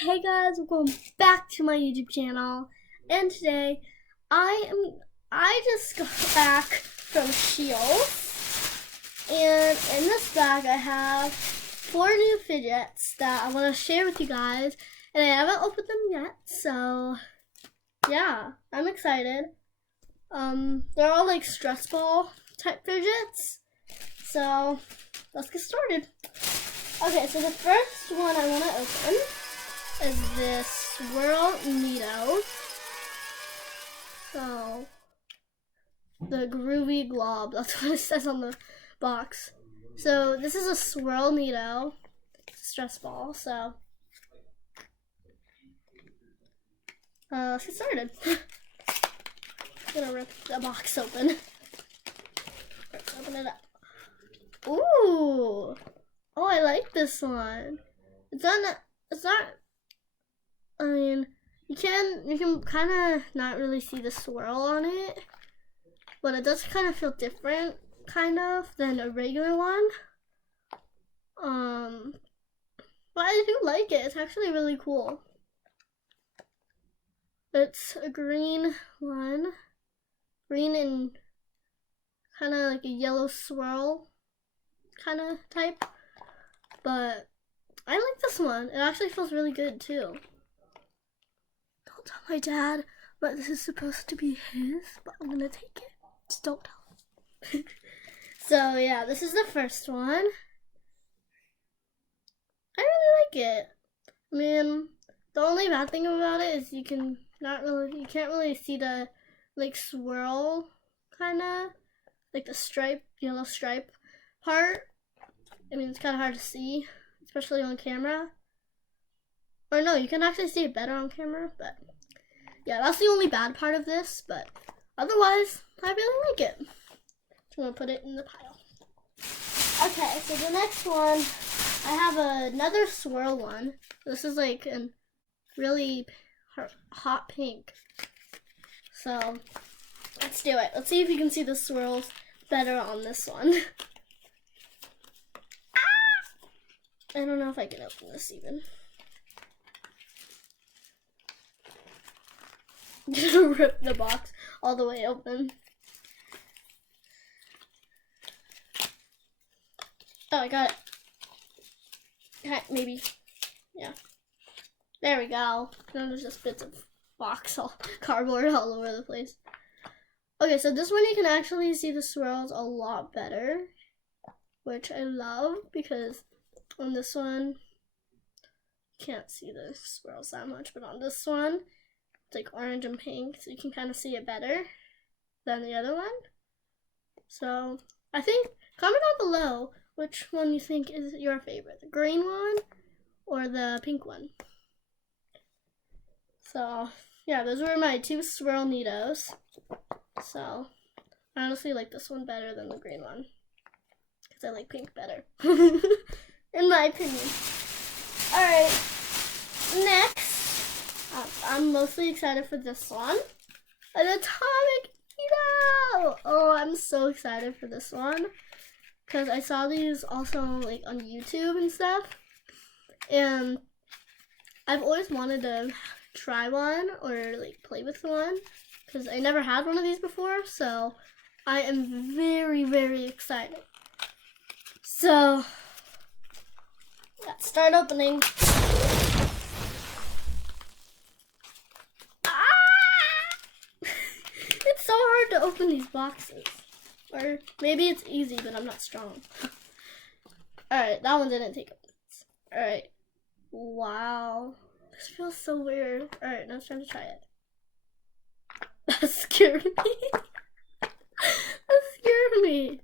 Hey guys, welcome back to my YouTube channel. And today I just got back from Shield, and in this bag I have 4 new fidgets that I want to share with you guys, and I haven't opened them yet, so yeah, I'm excited. They're all like stress ball type fidgets, so let's get started. Okay, so the first one I want to open is this Swirl Neato. So, the Groovy Glob, that's what it says on the box. So, this is a Swirl Neato stress ball, so let's get started. I'm gonna rip the box open. Let's open it up. Ooh! Oh, I like this one. It's not, I mean, you can kind of not really see the swirl on it, but it does kind of feel different, kind of, than a regular one. But I do like it. It's actually really cool. It's a green one, green and kind of like a yellow swirl kind of type, but I like this one. It actually feels really good too. Don't tell my dad, but this is supposed to be his, but I'm gonna take it. Just don't tell him. So yeah, this is the first one. I really like it. I mean, the only bad thing about it is you can't really see the like swirl kinda, like the stripe, yellow stripe part. I mean, it's kinda hard to see, especially on camera. Or no, you can actually see it better on camera, but yeah, that's the only bad part of this, but otherwise, I really like it. So I'm gonna put it in the pile. Okay, so the next one, I have another swirl one. This is like a really hot pink. So let's do it. Let's see if you can see the swirls better on this one. I don't know if I can open this even. I'm gonna rip the box all the way open. Oh, I got it. Okay, maybe. Yeah. There we go. Now there's just bits of cardboard all over the place. Okay, so this one you can actually see the swirls a lot better, which I love because on this one, you can't see the swirls that much, but on this one, it's like orange and pink, so you can kind of see it better than the other one. So I think, comment down below which one you think is your favorite, the green one or the pink one. So yeah, those were my 2 Swirl Neatos. So I honestly like this one better than the green one because I like pink better, in my opinion. Alright, next, I'm mostly excited for this one. An Atomic Neato! Oh, I'm so excited for this one because I saw these also like on YouTube and stuff, and I've always wanted to try one or like play with one because I never had one of these before, so I am very, very excited. So let's start opening. It's so hard to open these boxes. Or maybe it's easy, but I'm not strong. Alright, that one didn't take minutes. Alright. Wow. This feels so weird. Alright, now it's time to try it. That scared me. That scared me.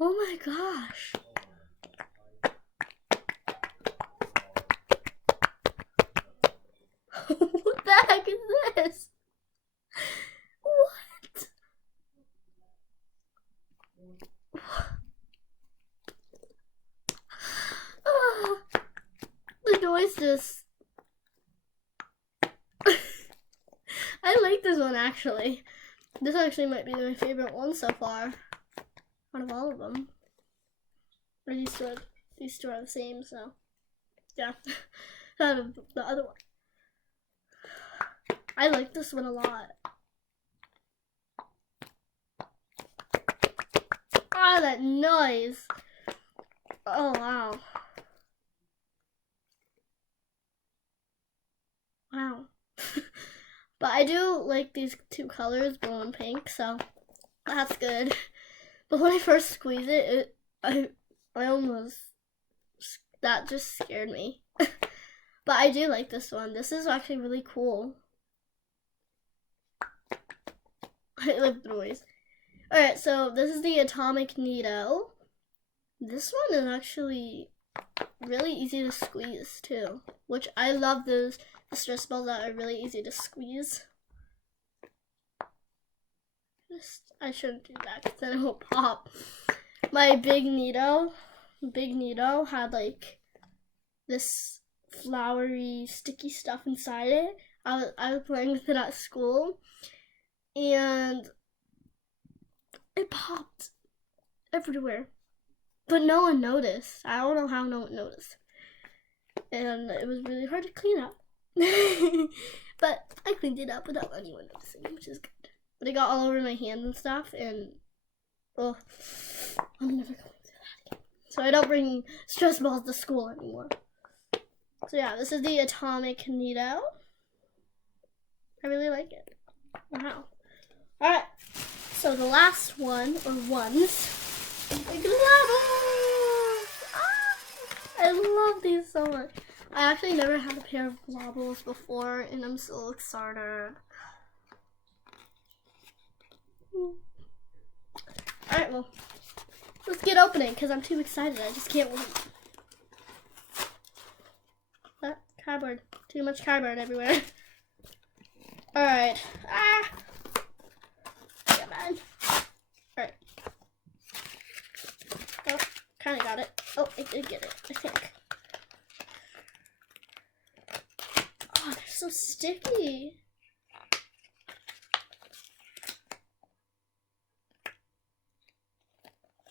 Oh my gosh. What the heck is this? What? Oh, the noise just... I like this one actually. This actually might be my favorite one so far out of all of them. Or these two are the same, so yeah. out of the other one. I like this one a lot. Ah, that noise. Oh, wow. Wow. But I do like these two colors, blue and pink, so that's good. But when I first squeezed it, I almost, that just scared me. But I do like this one. This is actually really cool. I love the noise. Alright, so this is the Atomic Needle. This one is actually really easy to squeeze too, which I love those stress balls that are really easy to squeeze. I shouldn't do that because then it will pop. My big Nito had like this flowery sticky stuff inside it. I was playing with it at school and it popped everywhere, but no one noticed. I don't know how no one noticed, and it was really hard to clean up. But I cleaned it up without anyone noticing, which is good. But it got all over my hands and stuff, and oh, I'm never going to do that again. So I don't bring stress balls to school anymore. So yeah, this is the Atomic Needle. I really like it. Wow. Alright, so the last one, or ones, the Globbles! Ah, I love these so much. I actually never had a pair of Globbles before, and I'm so excited. Alright, well, let's get opening, because I'm too excited. I just can't wait. That cardboard. Too much cardboard everywhere. Alright. Ah! Come on. Alright. Oh, kind of got it. Oh, I did get it, I think. Oh, they're so sticky.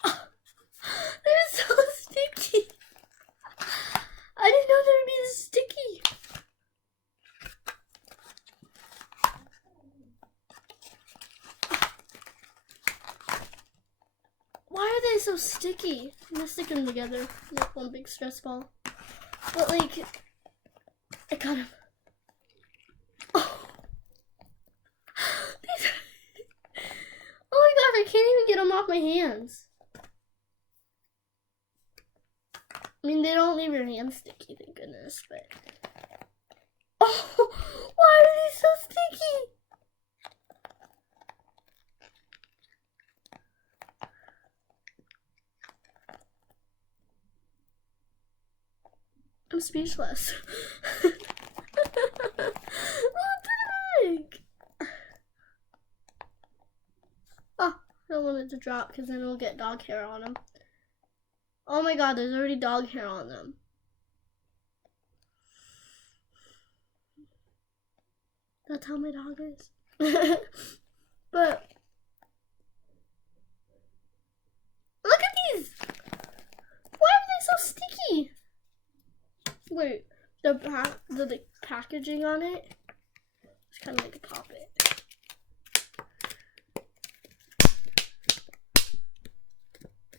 Oh, they're so sticky. I didn't know they would be this sticky. Why are they so sticky? I'm gonna stick them together, make one big stress ball. But like, I got them. Oh, these are... oh my god, I can't even get them off my hands. I mean, they don't leave your hands sticky, thank goodness, but... oh, why are they so sticky? I'm speechless. What the heck? Oh, I don't want it to drop because then it'll get dog hair on them. Oh my god, there's already dog hair on them. That's how my dog is. But look at these! Why are they so sticky? Wait, the packaging on it, it's kind of like a pop it.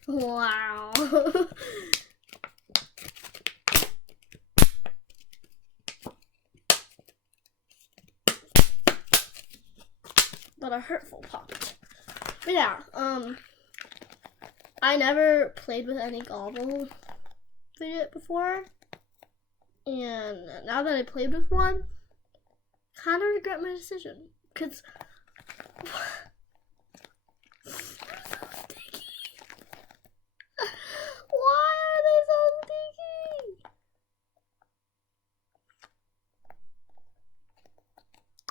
Wow. But a hurtful pop. But yeah, I never played with any gobble fidget before. And now that I played with one, kind of regret my decision. Because they're so sticky. Why are they so sticky?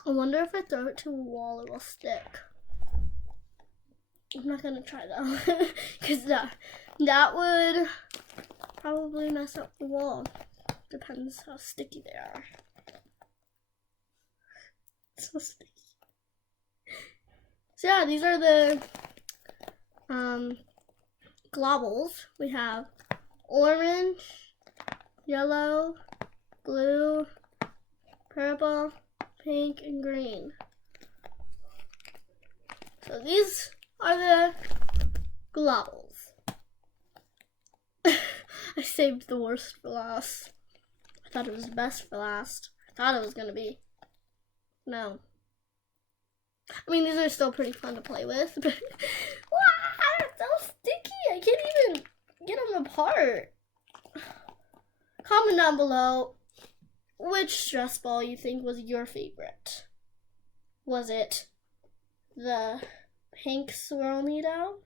I wonder if I throw it to a wall it will stick. I'm not gonna try that because that would probably mess up the wall. Depends how sticky they are. So sticky. So yeah, these are the globbles. We have orange, yellow, blue, purple, pink, and green. So these are the globbles. I saved the worst for last. I thought it was the best for last. I thought it was gonna be. No. I mean, these are still pretty fun to play with, but wow, it's so sticky. I can't even get them apart. Comment down below which stress ball you think was your favorite. Was it the pink swirl needle,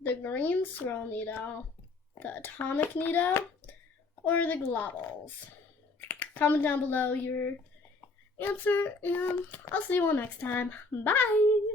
the green swirl needle, the atomic needle, or the globbles? Comment down below your answer, and I'll see you all next time. Bye!